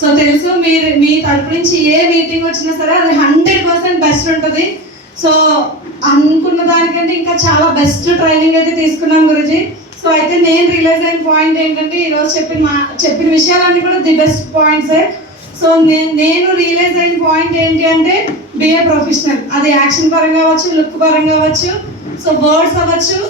So తెలుసు మీ తరపు నుంచి ఏ మీటింగ్ వచ్చినా సరే అది 100% బెస్ట్ ఉంటుంది. సో అనుకున్న దానికంటే ఇంకా చాలా బెస్ట్ ట్రైనింగ్ అయితే తీసుకున్నాం గురుజీ. సో అయితే నేను రియలైజ్ అయిన పాయింట్ ఏంటంటే ఈరోజు చెప్పిన విషయాలన్నీ కూడా ది బెస్ట్ పాయింట్సే. సో నేను రియలైజ్ అయిన పాయింట్ ఏంటి అంటే బిఏ ప్రొఫెషనల్, అది యాక్షన్ పరంగా అవ్వచ్చు, లుక్ పరంగా అవ్వచ్చు, సో వర్డ్స్ అవ్వచ్చు.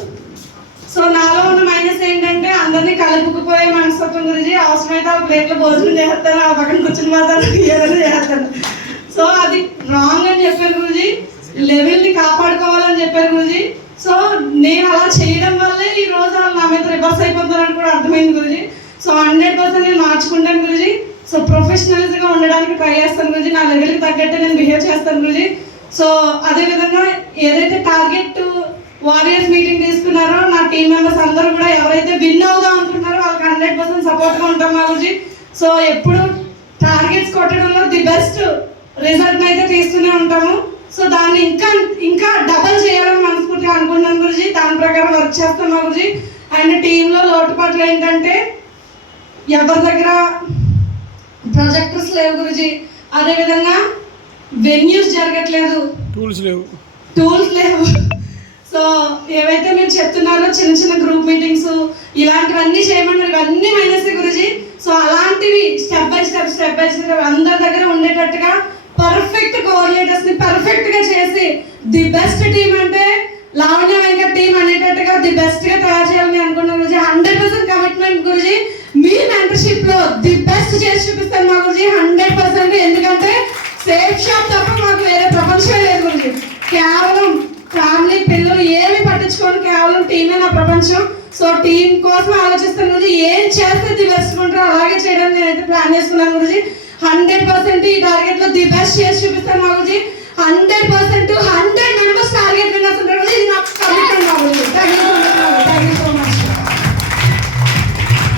సో నాలో ఉన్న మైనస్ ఏంటంటే అందరినీ కలుపుకుపోయే మనస్తత్వం గురించి. అవసరమైతే ఆ ప్లేట్లో భోజనం చేస్తాను, ఆ పక్కన కూర్చుని మాత్రం ఏదైనా చేస్తాను. సో అది రాంగ్ అని చెప్పారు గురించి, లెవెల్ని కాపాడుకోవాలని చెప్పారు గురించి. సో నేను అలా చేయడం వల్లే ఈ రోజు వాళ్ళు నా మీద రివర్స్ అయిపోతారని కూడా అర్థమైంది గురించి. సో 100% నేను మార్చుకుంటాను గురించి. సో ప్రొఫెషనల్స్గా ఉండడానికి ట్రై చేస్తాను గురించి, నా లెవెల్కి తగ్గట్టు నేను బిహేవ్ చేస్తాను గురించి. సో అదేవిధంగా ఏదైతే టార్గెట్ వారియర్స్ మీటింగ్ తీసుకున్నారో నా టీం మెంబర్స్ అందరూ కూడా ఎవరైతే విన్ అవుదాం అనుకుంటున్నారో వాళ్ళకి 100% సపోర్ట్గా ఉంటాం మా గురించి. సో ఎప్పుడు టార్గెట్స్ కొట్టడంలో ది బెస్ట్ రిజల్ట్ అయితే తీస్తూనే ఉంటాము. సో దాన్ని ఇంకా డబల్ చేయాలని మనస్ఫూర్తిగా అనుకుంటున్నాను గురించి. దాని ప్రకారం వర్క్ చేస్తాం మా గురించి. అండ్ టీంలో లోటుపాట్లు ఏంటంటే ఎవరి దగ్గర ప్రొజెక్టర్స్ లేవు గురించి, అదేవిధంగా వెన్యూస్ జరగట్లేదు, టూల్స్ లేవు. సో ఏవైతే మీరు చెప్తున్నారో చిన్న చిన్న గ్రూప్ మీటింగ్స్ ఇలాంటివన్నీ చేయమన్నారు, ఇవన్నీ మైనస్ గురించి. సో అలాంటివి స్టెప్ బై స్టెప్ అందరి దగ్గర ఉండేటట్టుగా పర్ఫెక్ట్ కోఆర్డినేటర్స్ని పర్ఫెక్ట్గా చేసి ది బెస్ట్ టీం అంటే లావణ్య వెంకట్ టీం అనేటట్టుగా ది బెస్ట్గా తయారు చేయాలని అనుకున్నాం గురించి. 100% కమిట్మెంట్ గురించి. మీ మెంటర్షిప్లో ది బెస్ట్ చేసి చూపిస్తాను మా గురించి 100%. ఎందుకంటే సేఫ్ షాప్ తప్ప మాకు వేరే ప్రపంచమే లేదు గురించి. కేవలం ఫ్యామిలీ పిల్లలు ఏమి పట్టించుకోని కేవలం టీమే నా ప్రపంచం. సో టీం కోసం ఆలోచిస్తాను గురించి. ఏం చేస్తే ది బెస్ట్ ఉంటారో అలాగే చేయడానికి నేనైతే ప్లాన్ చేసుకున్నాను గురించి. 100% ఈ టార్గెట్లో ది బెస్ట్ చేసి చూపిస్తాను మా గురించి. 100%